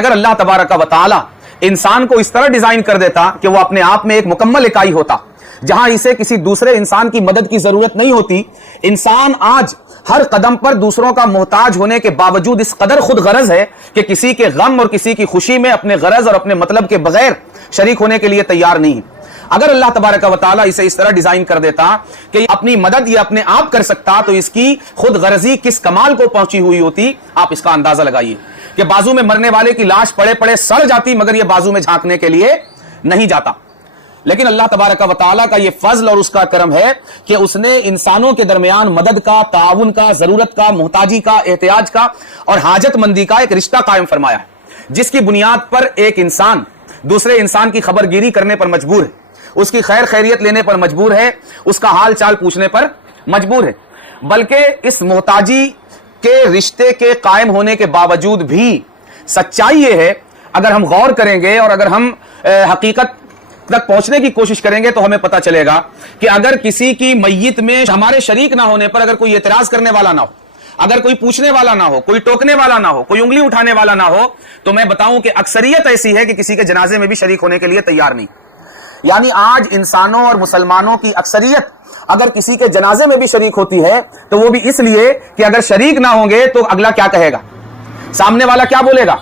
اگر اللہ تبارک و تعالی انسان کو اس طرح ڈیزائن کر دیتا کہ وہ اپنے آپ میں ایک مکمل اکائی ہوتا جہاں اسے کسی دوسرے انسان کی مدد کی ضرورت نہیں ہوتی، انسان آج ہر قدم پر دوسروں کا محتاج ہونے کے باوجود اس قدر خود غرض ہے کہ کسی کے غم اور کسی کی خوشی میں اپنے غرض اور اپنے مطلب کے بغیر شریک ہونے کے لیے تیار نہیں ہے۔ اگر اللہ تبارک و تعالی اسے اس طرح ڈیزائن کر دیتا کہ اپنی مدد یہ اپنے آپ کر سکتا تو اس کی خود غرضی کس کمال کو پہنچی ہوئی ہوتی، آپ اس کا اندازہ لگائیے کہ بازو میں مرنے والے کی لاش پڑے پڑے سڑ جاتی مگر یہ بازو میں جھانکنے کے لیے نہیں جاتا۔ لیکن اللہ تبارک و تعالیٰ کا یہ فضل اور اس کا کرم ہے کہ اس نے انسانوں کے درمیان مدد کا، تعاون کا، ضرورت کا، محتاجی کا، احتیاج کا اور حاجت مندی کا ایک رشتہ قائم فرمایا ہے، جس کی بنیاد پر ایک انسان دوسرے انسان کی خبر گیری کرنے پر مجبور ہے، اس کی خیر خیریت لینے پر مجبور ہے، اس کا حال چال پوچھنے پر مجبور ہے۔ بلکہ اس محتاجی کے رشتے کے قائم ہونے کے باوجود بھی سچائی یہ ہے، اگر ہم غور کریں گے اور اگر ہم حقیقت تک پہنچنے کی کوشش کریں گے تو ہمیں پتہ چلے گا کہ اگر کسی کی میت میں ہمارے شریک نہ ہونے پر اگر کوئی اعتراض کرنے والا نہ ہو، اگر کوئی پوچھنے والا نہ ہو، کوئی ٹوکنے والا نہ ہو، کوئی انگلی اٹھانے والا نہ ہو، تو میں بتاؤں کہ اکثریت ایسی ہے کہ کسی کے جنازے میں بھی شریک ہونے کے لیے تیار نہیں۔ یعنی آج انسانوں اور مسلمانوں کی اکثریت اگر کسی کے جنازے میں بھی شریک ہوتی ہے تو وہ بھی اس لیے کہ اگر شریک نہ ہوں گے تو اگلا کیا کہے گا، سامنے والا کیا بولے گا،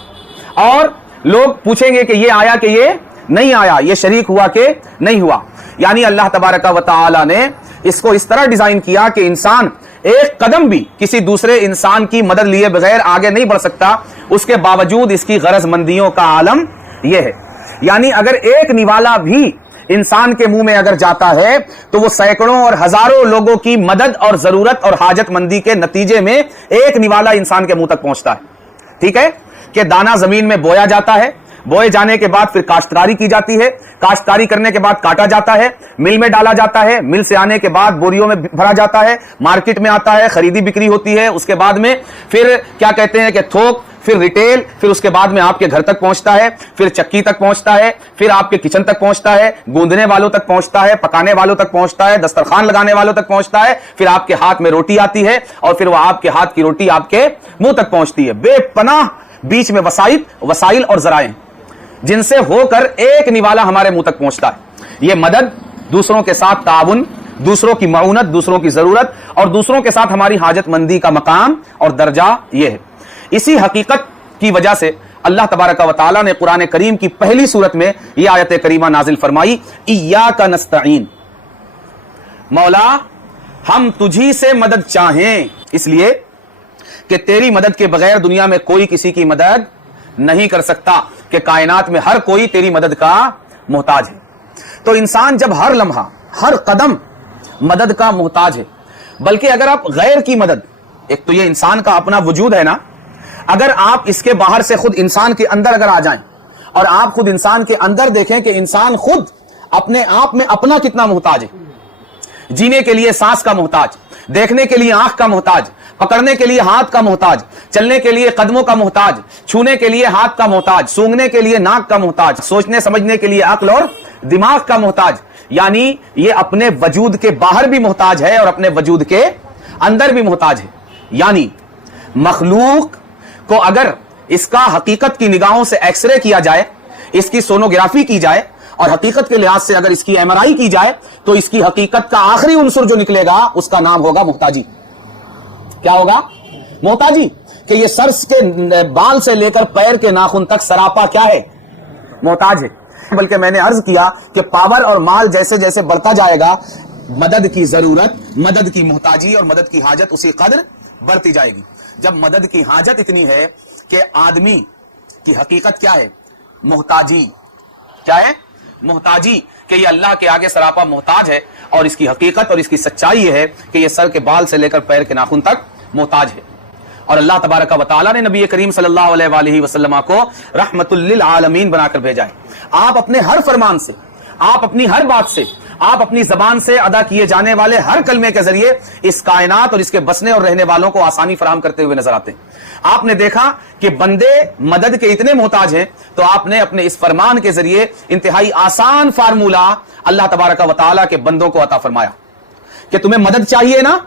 اور لوگ پوچھیں گے کہ یہ آیا کہ یہ نہیں آیا، یہ شریک ہوا کہ نہیں ہوا۔ یعنی اللہ تبارک و تعالی نے اس کو اس طرح ڈیزائن کیا کہ انسان ایک قدم بھی کسی دوسرے انسان کی مدد لیے بغیر آگے نہیں بڑھ سکتا، اس کے باوجود اس کی غرض مندیوں کا عالم یہ ہے۔ یعنی اگر ایک نوالا بھی انسان کے منہ میں اگر جاتا ہے تو وہ سینکڑوں اور ہزاروں لوگوں کی مدد اور ضرورت اور حاجت مندی کے نتیجے میں ایک نوالا انسان کے منہ تک پہنچتا ہے۔ ٹھیک ہے کہ دانہ زمین میں بویا جاتا ہے، بوئے جانے کے بعد پھر کاشتکاری کی جاتی ہے، کاشتکاری کرنے کے بعد کاٹا جاتا ہے، مل میں ڈالا جاتا ہے، مل سے آنے کے بعد بوریوں میں بھرا جاتا ہے، مارکیٹ میں آتا ہے، خریدی بکری ہوتی ہے، اس کے بعد میں پھر کیا کہتے ہیں کہ تھوک، پھر ریٹیل، پھر اس کے بعد میں آپ کے گھر تک پہنچتا ہے، پھر چکی تک پہنچتا ہے، پھر آپ کے کچن تک پہنچتا ہے، گوندنے والوں تک پہنچتا ہے، پکانے والوں تک پہنچتا ہے، دسترخوان لگانے والوں تک پہنچتا ہے، پھر آپ کے ہاتھ میں روٹی آتی ہے اور پھر وہ آپ کے ہاتھ کی روٹی آپ کے منہ تک پہنچتی ہے۔ بے پناہ بیچ میں وسائل اور ذرائع جن سے ہو کر ایک نوالا ہمارے منہ تک پہنچتا ہے۔ یہ مدد، دوسروں کے ساتھ تعاون، دوسروں کی معونت، دوسروں کی ضرورت اور دوسروں کے ساتھ ہماری حاجت مندی کا مقام اور درجہ یہ ہے۔ اسی حقیقت کی وجہ سے اللہ تبارک و تعالی نے قرآن کریم کی پہلی سورت میں یہ آیت کریمہ نازل فرمائی، ایاک نستعین، مولا ہم تجھی سے مدد چاہیں، اس لیے کہ تیری مدد کے بغیر دنیا میں کوئی کسی کی مدد نہیں کر سکتا، کہ کائنات میں ہر کوئی تیری مدد کا محتاج ہے۔ تو انسان جب ہر لمحہ ہر قدم مدد کا محتاج ہے، بلکہ اگر آپ غیر کی مدد، ایک تو یہ انسان کا اپنا وجود ہے نا، اگر آپ اس کے باہر سے خود انسان کے اندر اگر آ جائیں اور آپ خود انسان کے اندر دیکھیں کہ انسان خود اپنے آپ میں اپنا کتنا محتاج ہے، جینے کے لیے سانس کا محتاج، دیکھنے کے لیے آنکھ کا محتاج، پکڑنے کے لیے ہاتھ کا محتاج، چلنے کے لیے قدموں کا محتاج، چھونے کے لیے ہاتھ کا محتاج، سونگھنے کے لیے ناک کا محتاج، سوچنے سمجھنے کے لیے عقل اور دماغ کا محتاج، یعنی یہ اپنے وجود کے باہر بھی محتاج ہے اور اپنے وجود کے اندر بھی محتاج ہے۔ یعنی مخلوق کو اگر اس کا حقیقت کی نگاہوں سے ایکس رے کیا جائے، اس کی سونوگرافی کی جائے اور حقیقت کے لحاظ سے اگر اس کی ایم آر آئی کی جائے تو اس کی حقیقت کا آخری عنصر جو نکلے گا اس کا نام ہوگا محتاجی۔ کیا ہوگا؟ محتاجی، کہ یہ سر کے بال سے لے کر پیر کے ناخن تک سراپا کیا ہے؟ محتاج ہے۔ بلکہ میں نے عرض کیا کہ پاور اور مال جیسے جیسے بڑھتا جائے گا، مدد کی ضرورت، مدد کی محتاجی اور مدد کی حاجت اسی قدر بڑھتی جائے گی۔ جب مدد کی حاجت اتنی ہے کہ آدمی کی حقیقت کیا ہے؟ محتاجی۔ کیا ہے؟ محتاجی، کہ یہ اللہ کے آگے سراپا محتاج ہے، اور اس کی حقیقت اور اس کی سچائی یہ ہے کہ یہ سر کے بال سے لے کر پیر کے ناخن تک محتاج ہے۔ اور اللہ تبارک و تعالی نے نبی کریم صلی اللہ علیہ وآلہ وسلم کو رحمت للعالمین بنا کر بھیجا ہے۔ آپ اپنے ہر فرمان سے، آپ اپنی ہر بات سے، آپ اپنی زبان سے ادا کیے جانے والے ہر کلمے کے ذریعے اس کائنات اور اس کے بسنے اور رہنے والوں کو آسانی فراہم کرتے ہوئے نظر آتے ہیں۔ آپ نے دیکھا کہ بندے مدد کے اتنے محتاج ہیں تو آپ نے اپنے اس فرمان کے ذریعے انتہائی آسان فارمولہ اللہ تبارک و تعالیٰ کے بندوں کو عطا فرمایا کہ تمہیں مدد چاہیے نا،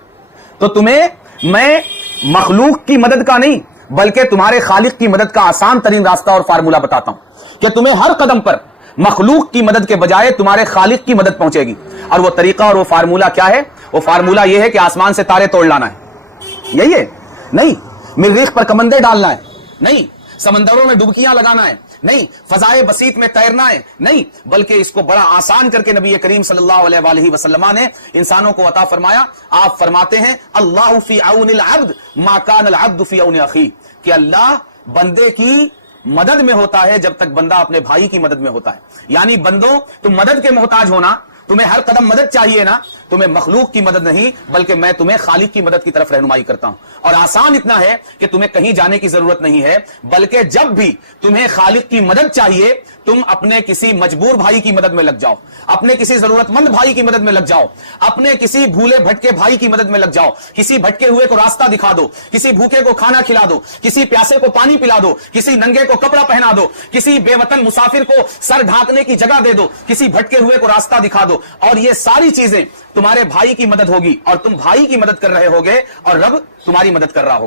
تو تمہیں میں مخلوق کی مدد کا نہیں بلکہ تمہارے خالق کی مدد کا آسان ترین راستہ اور فارمولہ بتاتا ہوں کہ تمہیں ہر قدم پر مخلوق کی مدد کے بجائے تمہارے خالق کی مدد پہنچے گی. اور وہ طریقہ اور وہ فارمولہ کیا ہے؟ وہ فارمولہ یہ ہے کہ آسمان سے تارے توڑ لانا ہے. یہی ہے. نہیں مریخ پر کمندے ڈالنا ہے. نہیں سمندروں میں ڈبکیاں لگانا ہے. نہیں فضائے بسیط میں تیرنا ہے. نہیں بلکہ اس کو بڑا آسان کر کے نبی کریم صلی اللہ علیہ وآلہ وسلم نے انسانوں کو عطا فرمایا. آپ فرماتے ہیں اللہ فی عون العبد ما کان العبد فی عون اخیہ، کہ اللہ بندے کی مدد میں ہوتا ہے جب تک بندہ اپنے بھائی کی مدد میں ہوتا ہے. یعنی بندوں تم مدد کے محتاج ہونا، تمہیں ہر قدم مدد چاہیے نا، تمہیں مخلوق کی مدد نہیں بلکہ میں تمہیں خالق کی مدد کی طرف رہنمائی کرتا ہوں. اور آسان اتنا ہے کہ تمہیں کہیں جانے کی ضرورت نہیں ہے، بلکہ جب بھی تمہیں خالق کی مدد چاہیے تم اپنے کسی مجبور بھائی کی مدد میں لگ جاؤ، اپنے کسی ضرورت مند بھائی کی مدد میں لگ جاؤ، اپنے کسی بھولے بھٹکے بھائی کی مدد میں لگ جاؤ، کسی بھٹکے ہوئے کو راستہ دکھا دو، کسی بھوکے کو کھانا کھلا دو، کسی پیاسے کو پانی پلا دو، کسی ننگے کو کپڑا پہنا دو، کسی بے وطن مسافر کو سر ڈھانکنے کی جگہ دے دو، کسی بھٹکے ہوئے کو راستہ دکھا دو. اور یہ ساری چیزیں تمہارے بھائی کی مدد ہوگی اور تم بھائی کی مدد کر رہے ہوگے اور رب تمہاری مدد کر رہا ہوگا.